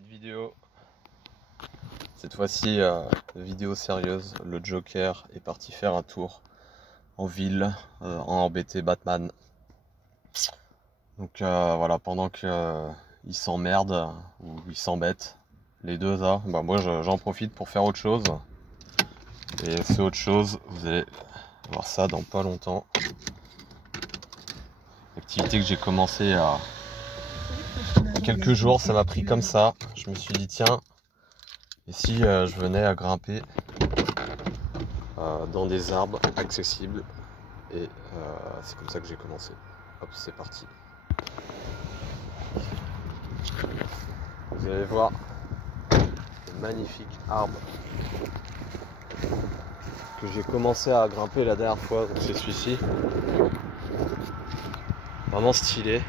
Petite vidéo. Cette fois-ci, vidéo sérieuse. Le Joker est parti faire un tour en ville en embêté Batman. Donc voilà, pendant que il s'emmerde ou il s'embête, les deux là, moi j'en profite pour faire autre chose. Et c'est autre chose, vous allez voir ça dans pas longtemps. Activité que j'ai commencé il y a quelques jours, ça m'a pris comme ça. Je me suis dit tiens, et si je venais à grimper dans des arbres accessibles, et c'est comme ça que j'ai commencé. Hop, c'est parti. Vous allez voir le magnifique arbre que j'ai commencé à grimper la dernière fois, donc c'est celui-ci. Vraiment stylé.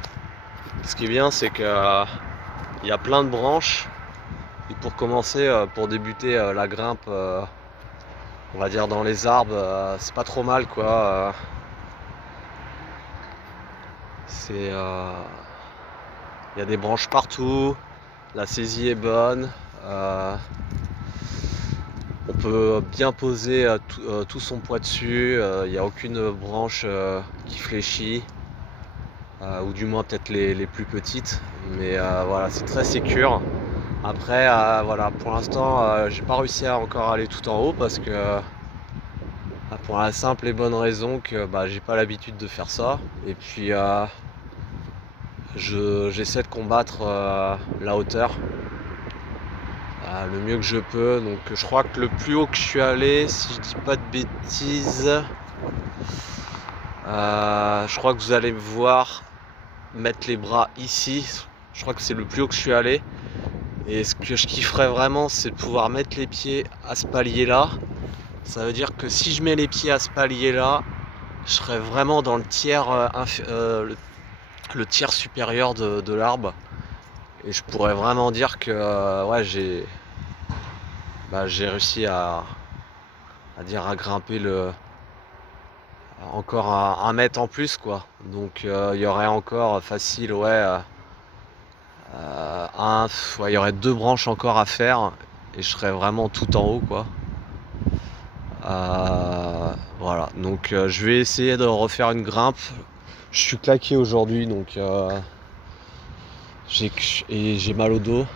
Ce qui est bien, c'est que il y a plein de branches, et pour commencer, pour débuter la grimpe, on va dire dans les arbres, c'est pas trop mal quoi. Il y a des branches partout, la saisie est bonne, on peut bien poser tout son poids dessus, il n'y a aucune branche qui fléchit, ou du moins peut-être les plus petites, mais voilà, c'est très sécure. Après, voilà, pour l'instant, j'ai pas réussi à encore aller tout en haut parce que pour la simple et bonne raison que j'ai pas l'habitude de faire ça, et puis j'essaie de combattre la hauteur le mieux que je peux. Donc je crois que le plus haut que je suis allé, si je dis pas de bêtises, je crois que vous allez me voir mettre les bras ici. Je crois que c'est le plus haut que je suis allé. Et ce que je kifferais vraiment, c'est de pouvoir mettre les pieds à ce palier là. Ça veut dire que si je mets les pieds à ce palier là, je serais vraiment dans le tiers le tiers supérieur de l'arbre, et je pourrais vraiment dire que ouais, j'ai réussi à grimper encore un mètre en plus quoi. Donc il y aurait encore facile, ouais, il y aurait 2 branches encore à faire et je serais vraiment tout en haut quoi. Voilà, donc je vais essayer de refaire une grimpe. Je suis claqué aujourd'hui, donc j'ai mal au dos.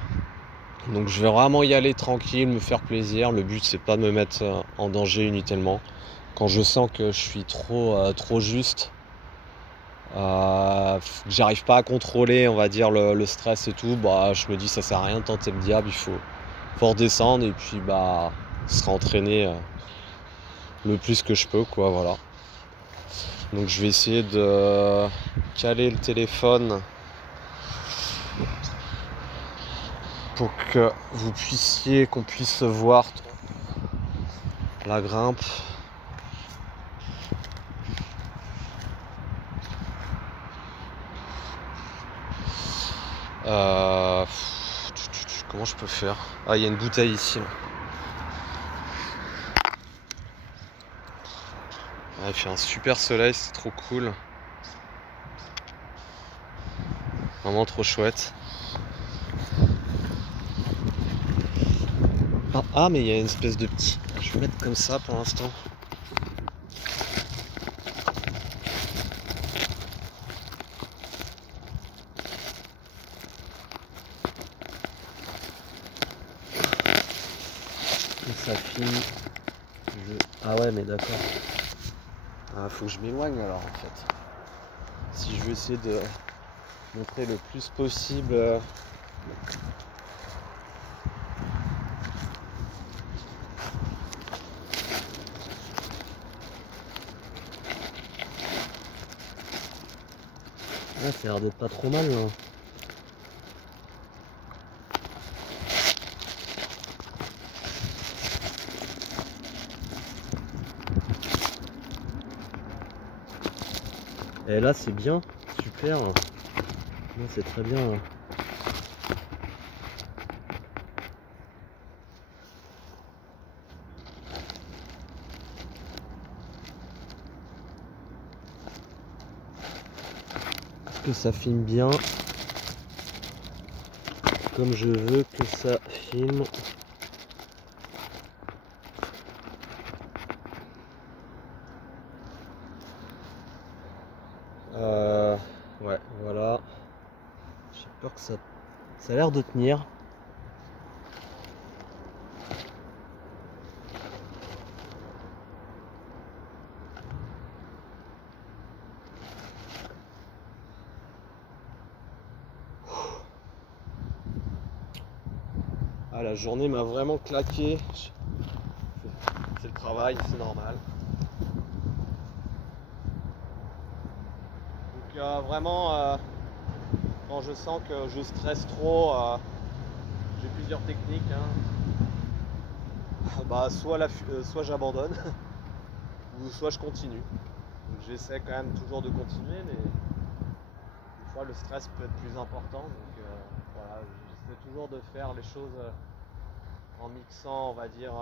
Donc je vais vraiment y aller tranquille, me faire plaisir. Le but c'est pas de me mettre en danger inutilement. Quand je sens que je suis trop juste, que j'arrive pas à contrôler, on va dire, le stress et tout, je me dis ça sert à rien de tenter le diable, il faut redescendre et puis se rentraîner le plus que je peux quoi, voilà. Donc je vais essayer de caler le téléphone pour que qu'on puisse voir la grimpe. Comment je peux faire? Ah, il y a une bouteille ici là. Il fait un super soleil, c'est trop cool. Vraiment trop chouette. Mais il y a une espèce de petit... Je vais mettre comme ça pour l'instant. Et ça filme. Ah ouais, mais d'accord. Faut que je m'éloigne alors en fait. Si je veux essayer de montrer le plus possible... ça a l'air d'être pas trop mal là. Et là c'est bien, super. Là c'est très bien. Est-ce que ça filme bien? comme je veux que ça filme. Ouais, voilà. J'ai peur que ça a l'air de tenir. Ah, la journée m'a vraiment claqué. C'est le travail, c'est normal. Donc vraiment, quand je sens que je stresse trop, j'ai plusieurs techniques. Bah, soit j'abandonne, ou soit je continue. Donc j'essaie quand même toujours de continuer, mais des fois le stress peut être plus important. Donc voilà, j'essaie toujours de faire les choses en mixant, on va dire,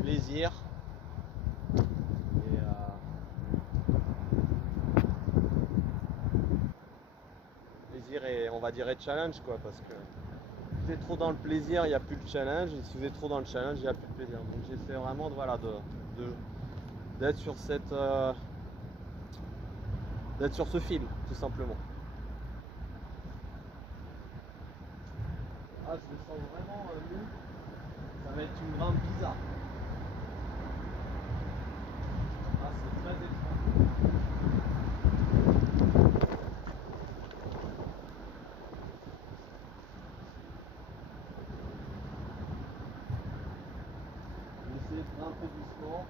plaisir et on va dire et challenge, quoi, parce que si vous êtes trop dans le plaisir, il n'y a plus de challenge, et si vous êtes trop dans le challenge, il n'y a plus de plaisir. Donc j'essaie vraiment d'être sur d'être sur ce fil, tout simplement. Ah, je le sens vraiment mou. Ça va être une grimpe bizarre. Ah, c'est très étrange. Je vais essayer de grimper doucement.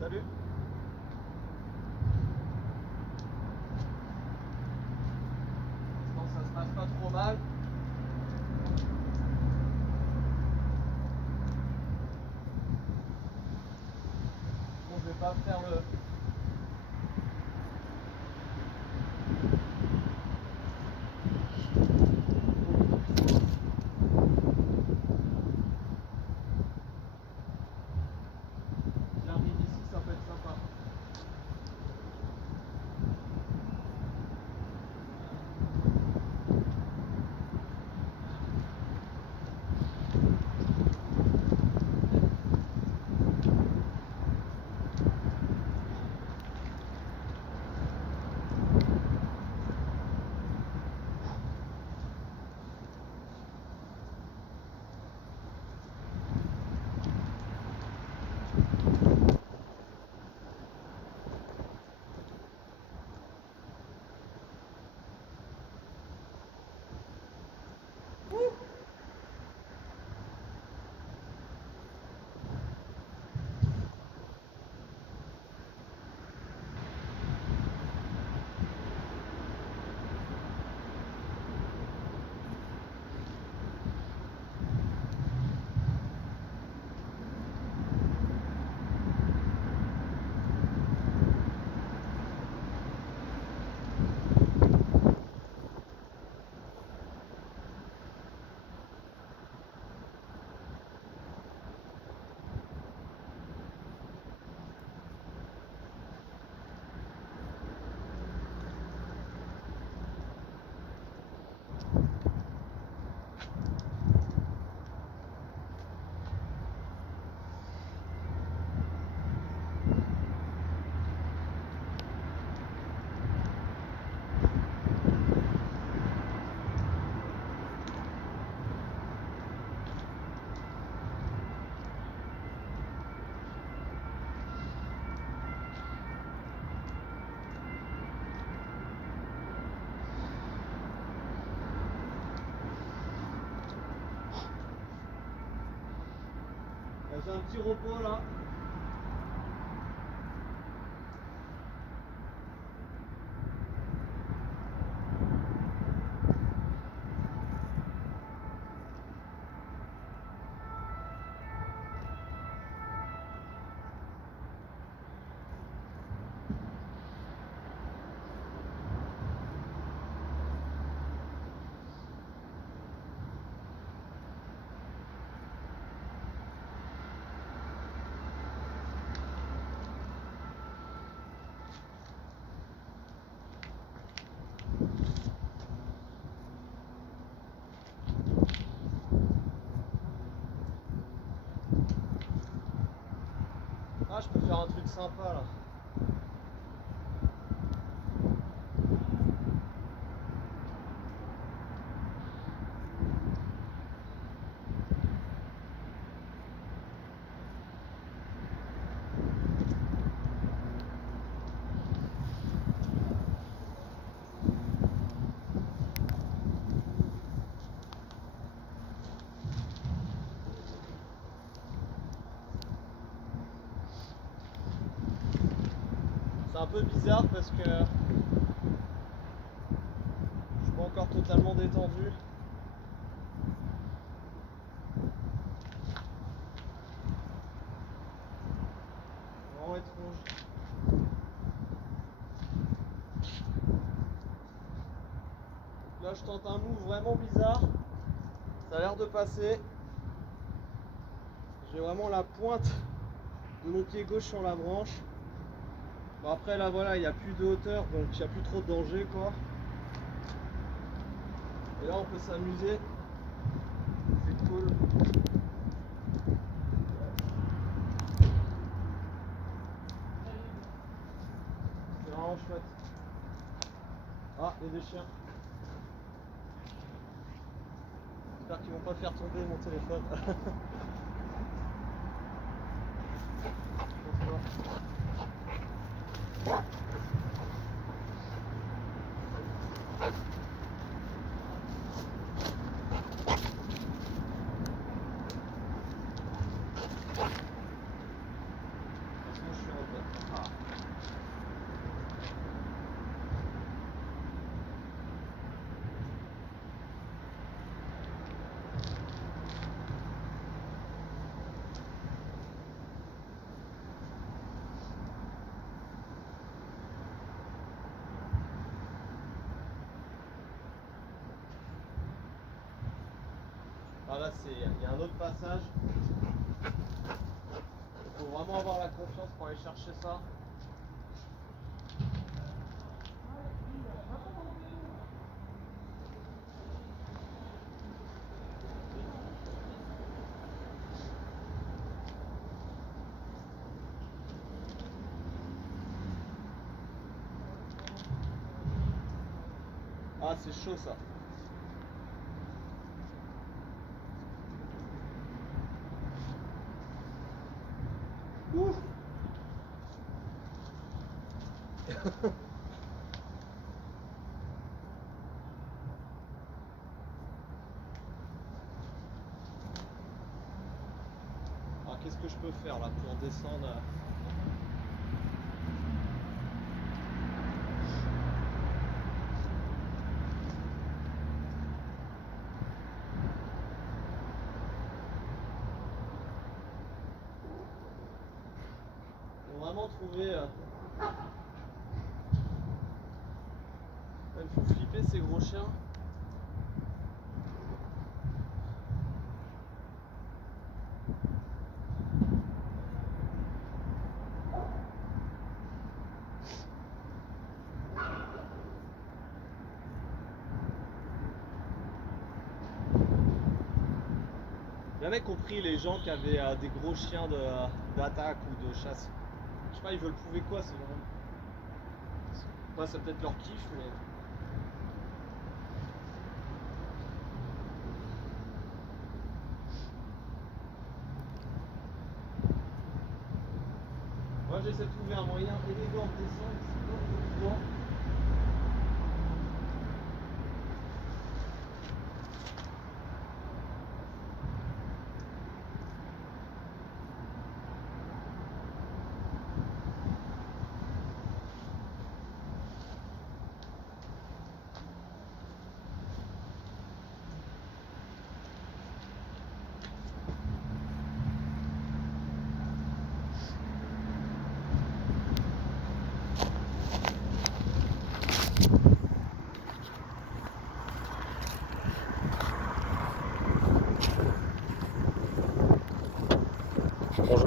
Salut. Pour l'instant, ça se passe pas trop mal. Bon, je vais pas faire le... J'arrive ici, ça peut être sympa. fait un petit repos là. Ah, je peux faire un truc sympa là. C'est un peu bizarre parce que je suis pas encore totalement détendu. Vraiment étrange. Là je tente un move vraiment bizarre. Ça a l'air de passer. J'ai vraiment la pointe de mon pied gauche sur la branche. Bon après là voilà, il n'y a plus de hauteur, donc il n'y a plus trop de danger quoi. Et là on peut s'amuser. C'est cool. C'est vraiment chouette. Ah, il y a des chiens. J'espère qu'ils vont pas faire tomber mon téléphone. Ah là, il y a un autre passage. Il faut vraiment avoir la confiance pour aller chercher ça. Ah, c'est chaud ça. Ouf. Alors qu'est-ce que je peux faire là pour descendre? Faut vraiment trouver. Il faut flipper ces gros chiens. Jamais compris les gens qui avaient des gros chiens d'attaque ou de chasse. Je sais pas, ils veulent prouver quoi ces gens? Moi, c'est peut-être leur kiff, mais. Moi, j'essaie de trouver un moyen élégant de descendre. C'est pas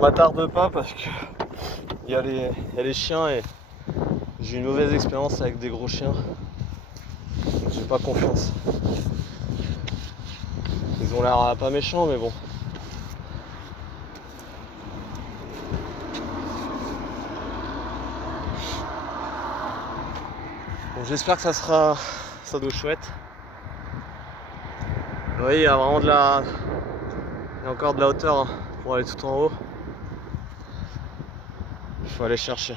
m'attarde pas parce que il y a les chiens et j'ai une mauvaise expérience avec des gros chiens. Donc j'ai pas confiance. Ils ont l'air pas méchants mais bon. Bon, j'espère que ça sera doit être chouette. Vous voyez, il y a vraiment il y a encore de la hauteur hein, pour aller tout en haut. Il faut aller chercher.